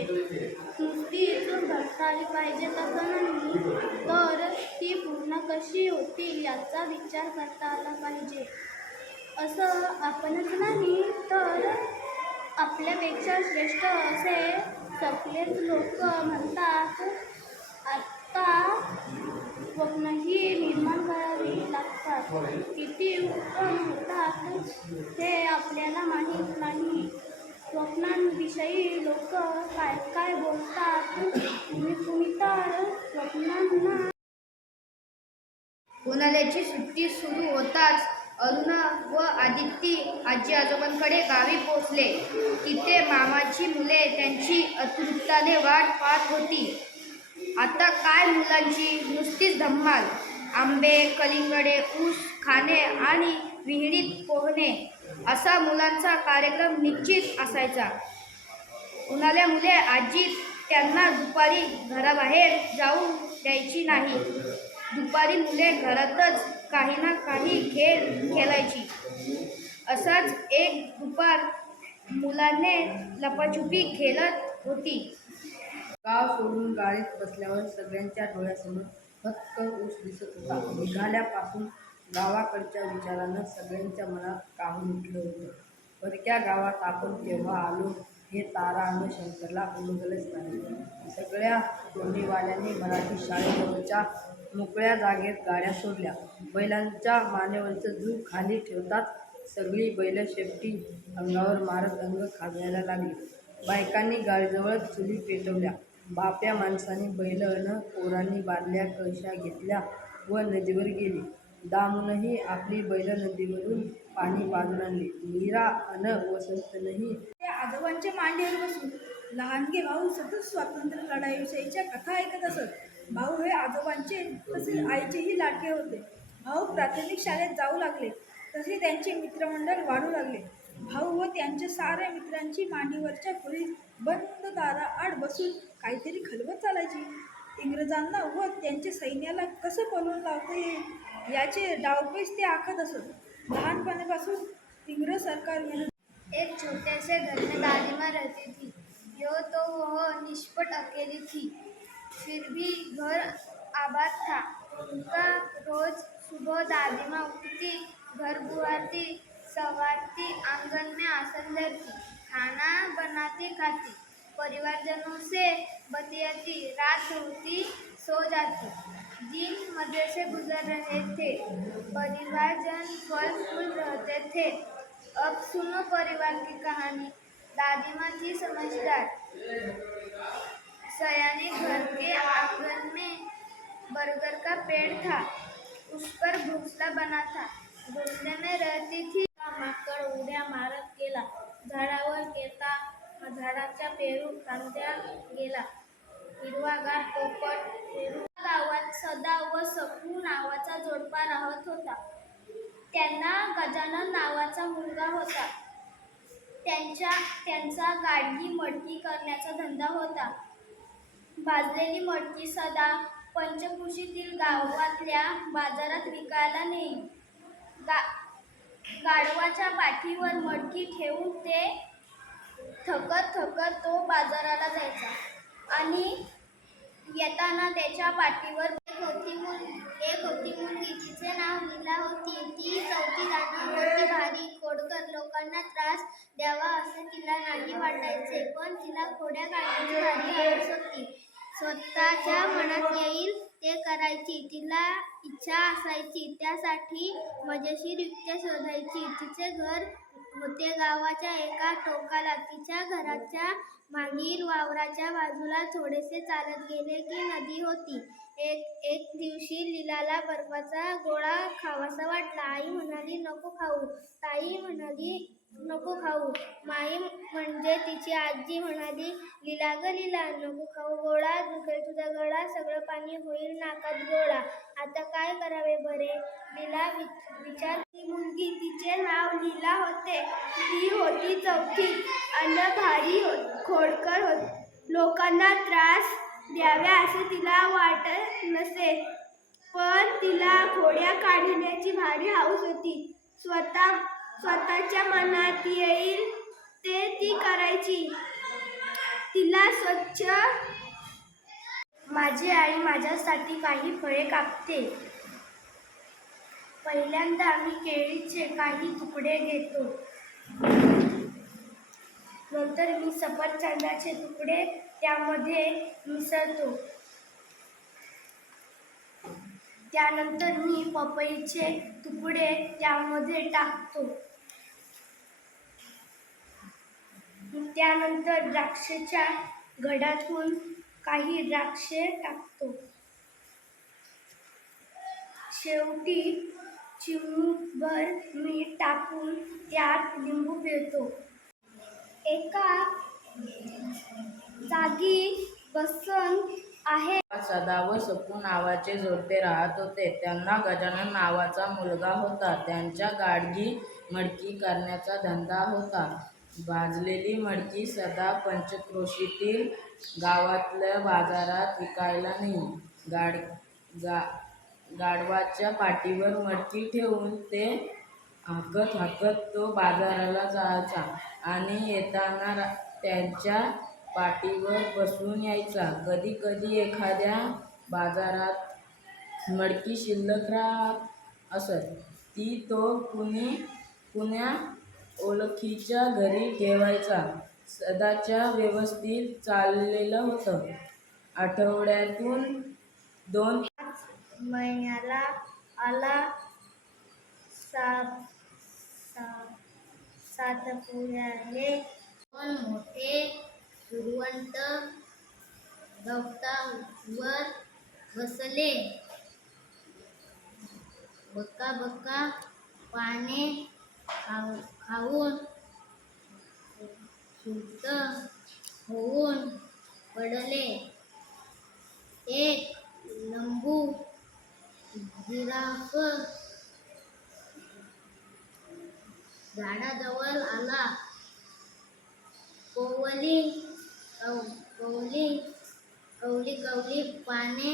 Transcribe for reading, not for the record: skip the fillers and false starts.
पाहिजे. नुसतीच भरता आली पाहिजे तसं नाही, तर ती पूर्ण कशी होतील याचा विचार करता आला पाहिजे. असं आपणच नाही तर आपल्यापेक्षा श्रेष्ठ असे सगळेच लोक म्हणतात. आता स्वप्नही निर्माण करावी लागतात. किती उत्तम होतात हे आपल्याला माहीत नाही. स्वप्नांविषयी लोक काय काय बोलतात. कुणी तर स्वप्नांना उन्हाळ्याची सुट्टी सुरू होताच अरुणा व आदिती आजी आजोबांकडे गावी पोहोचले. तिथे मामाची मुले त्यांची आतुरतेने वाट पाहत होती. आता काय मुलांची नुसतीच धम्माल. आंबे, कलिंगडे, ऊस खाणे आणि विहिरीत पोहणे असा मुलांचा कार्यक्रम निश्चित असायचा. उन्हाळ्यामुळे आजी त्यांना दुपारी घराबाहेर जाऊ द्यायची नाही. दुपारी मुले घरातच काही ना काही खेळ खेळायची. असाच एक दुपार मुलाने लपाछुपी खेळत होती. गाव सोडून गाडीत बसल्यावर सगळ्यांच्या डोळ्यासमोर फक्त ऊस दिसत होता. निघाल्यापासून गावाकडच्या विचारानं सगळ्यांच्या मनात काहून उठलं होतं. परक्या गावात आपण केव्हा आलो हे तारा आणि शंकरला उमगलंच नाही. सगळ्या तोंडीवाल्यांनी मराठी शाळेजवळच्या मोकळ्या जागेत गाड्या सोडल्या. बैलांच्या मानेवरचं जू खाली ठेवताच सगळी बैलं शेपटी अंगावर मारत अंग खाजवायला लागली. बायकांनी गाडीजवळ चुली पेटवल्या. बाप्या माणसांनी बैल अन पोरांनी बादल्या कळशा घेतल्या व नदीवर गेली. दामूनही आपली बैल नदीवरून पाणी पाजून आणली. मीरा अन वसंतनंही त्या आजोबांच्या मांडीवर बसून लहानगे भाऊ सतत स्वातंत्र्य लढाईविषयीच्या कथा ऐकत असत. भाऊ हे आजोबांचे तसेच आईचेही लाडके होते. भाऊ प्राथमिक शाळेत जाऊ लागले तसे त्यांचे मित्रमंडळ वाढू लागले. भाऊ व त्यांच्या साऱ्या मित्रांची मांडीवरच्या खोलीत बंद दाराआड बसून काहीतरी खलबत चालायची. इंग्रजांना व त्यांच्या सैन्याला कसं पळवून लावता येईल याचे डावपेच ते आखत असत. लहानपणापासून इंग्रज सरकार एक छोटे से घर में दादी माँ रहती थी. यो तो वह निष्पट अकेली थी. फिर भी घर आबाद था. उनका रोज सुबह दादी माँ उठती, घर बुआती, सवारती, आंगन में आसन धरती, खाना बनाती, खाती, परिवारजनों से बतियाती, रात होती सो जाती. दिन मजे से गुजर रहे थे. परिवारजन फल फूल रहते थे. अब सुनो परिवार की कहानी. दादी माँ थी समझदार. सयाने घर के आंगन में बरगद का पेड़ था. उस पर घोंसला बना था. घोंसले में रहती थी माकड. उड्या मारत गेला झाडावर गेला. झाडाच्या पेरू कांद्या गेला. हिरवागार पोपट पेरू. गावात सदा व सकू नावाचा जोडपा राहत होता. त्यांना गजानन नावाचा मुलगा होता. त्यांचा गाडगी मडकी करण्याचा धंदा होता. भाजलेली मडकी सदा पंचक्रोशीतील गावातल्या बाजारात विकायला नेई. गाढवाच्या पाठीवर मडकी ठेवून ते थकत तो बाजाराला जायचा आणि येताना त्याच्या पाठीवर एक होती मुलगी. तिचे नाव लीला होती. ती चौकीदारांना मोठी भारी खोडकर. लोकांना त्रास द्यावा असे तिला नाही वाटायचे, पण तिला खोड्या काढण्याची भारी हौस होती. स्वतःच्या मनात येईल ते करायची तिला इच्छा असायची. त्यासाठी मजेशीर युक्त्या शोधायची. तिचे घर होते गावाच्या एका टोकाला. तिच्या घराच्या मागील वावराच्या बाजूला थोडेसे चालत गेले की नदी होती. एक दिवशी लीलाला बर्फाचा गोळा खावासा वाटला. आई म्हणाली नको खाऊ. ताई म्हणाली नको खाऊ. माई म्हणजे तिची आजी म्हणाली लीला ग लीला नको खाऊ गोळा. दुखेल तुझा गळा. सगळं पाणी होईल नाकात गोळा. आता काय करावे बरे. लीला विचारली मुलगी. तिचे नाव लीला होते. ती होती चौथीत अन भारी खोडकर होती. लोकांना त्रास द्याव्या असे तिला वाटत नसे, पण तिला खोड्या काढण्याची भारी हौस होती. स्वतःच्या मनात येईल ते ती करायची. तिला स्वच्छ. माझी आई माझ्यासाठी काही फळे कापते. पहिल्यांदा मी केळीचे काही तुकडे घेतो. नंतर मी सफरचंदाचे तुकडे त्यामध्ये मिसळतो. त्यानंतर मी पपईचे तुकडे त्यामध्ये टाकतो. त्यानंतर द्राक्षाच्या घडातून काही द्राक्षे टाकतो. शेवटी चिमूटभर मीठ टाकून त्यात लिंबू पिळतो. एका जागी बसून आहे. सदा व सपू नावाचे जोडपे राहत होते. त्यांना गजानन नावाचा मुलगा होता. त्यांच्या गाडगी मडकी करण्याचा धंदा होता. भाजलेली मडकी सदा पंचक्रोशीतील गावातल्या बाजारात विकायला नेई. गाढवाच्या पाठीवर मडकी ठेवून ते हाकत हाकत तो बाजाराला जायचा आणि येताना त्यांच्या पाठीवर बसून यायचा. कधी कधी एखाद्या बाजारात मडकी शिल्लक राहत असत. ती तो कुण्या ओळखीच्या घरी ठेवायचा. सदाच्या व्यवस्थित चाललेलं होतं. आठवड्यातून 2 महिन्याला आला. सातपुड्याने 2 मोठे सुरवंट गवतावर बसले. बका बका पाने खाऊन सुस्त होऊन पडले. एक लंबू जिराफ झाडाजवळ आला. कवली कवली पाने